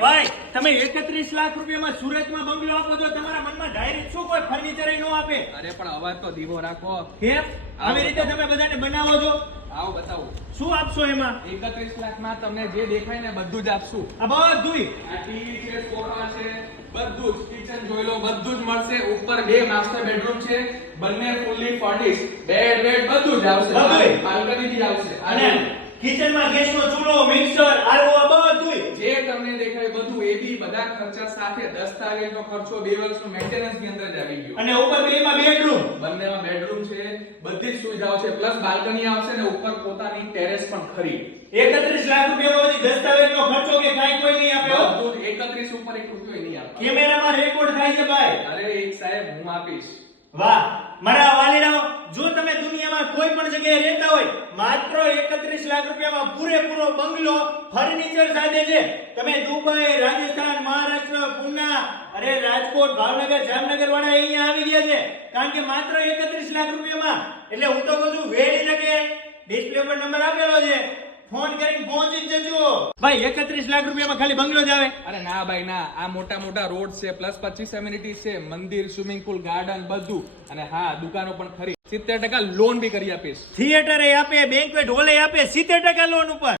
ભાઈ તમે એકત્રીસ લાખ રૂપિયામાં સુરતમાં બંગલો આપો છો તમારા મનમાં ડાયરેક્ટ શું કોઈ ફર્નિચર ન આપે? અરે પણ અવાજ તો ધીમો રાખો. કેમ આવી રીતે તમે બધાને બનાવો છો? આવો બતાવો. શું આપશો એમાં? એકત્રીસ લાખમાં તમને જે દેખાય ને બધું જ આપશું. આ બધું આ ટીવી છે સોફા છે બધું જ. કિચન જોઈ લો બધું જ મળશે. ઉપર બે માસ્ટર બેડરૂમ છે. બંને ફૂલી ફર્નિશ બેડ બેડ બધું જ આવશે. બાલ્કની બી આવશે. અને કિચનમાં ગેસનો ચૂલો મિક્સર આરો આ બધુંય જે તમને દેખાય બધું એ બી બધા ખર્ચા સાથે દસ્તાવેજનો ખર્ચો બે વર્ષનું મેન્ટેનન્સની અંદર જ આવી ગયો. અને ઉપર બેમાં બેડરૂમ બંનેમાં બેડરૂમ છે બધી જ સુવિધાઓ છે પ્લસ બાલ્કની આવશે ને ઉપર પોતાની ટેરેસ પણ ખરી. એકત્રીસ લાખ રૂપિયામાં પછી દસ્તાવેજનો ખર્ચો કે કાઈ કોઈ નહીં આપે બધું એકત્રીસ ઉપર એક રૂપિયો નહીં આપવાનો. કેમેરામાં રેકોર્ડ થાય છે ભાઈ. અરે એક સાહેબ હું આપીશ. વાહ મારા વાલીડાઓ જો તમે દુનિયામાં કોઈ પણ જગ્યાએ રહેતા હોય, માત્ર 31 લાખ રૂપિયામાં પૂરેપૂરો બંગલો ફર્નિચર સાથે છે. તમે દુબઈ, રાજસ્થાન, મહારાષ્ટ્ર, પુના અરે રાજકોટ, ભાવનગર જામનગર વાળા અહીંયા આવી ગયા છે. કારણ કે માત્ર 31 લાખ રૂપિયામાં. એટલે હું તો છું વેલી તકે ડિસ્પ્લે પર નંબર આપેલો છે. ફોન કરીને પહોંચી જજો. ભાઈ 31 લાખ રૂપિયામાં ખાલી બંગલો જ આવે. અરે ના ભાઈ, ના. આ મોટા મોટા રોડ છે પ્લસ પચીસ એમ્યુનિટીઝ છે, મંદિર સ્વિમિંગ પુલ ગાર્ડન બધું. અને હા, દુકાનો પણ ખરી. સિત્તેર ટકા લોન બી કરી આપીશ. થિયેટર આપે બેન્ક્વેટ હોલે આપે 70% લોન ઉપર.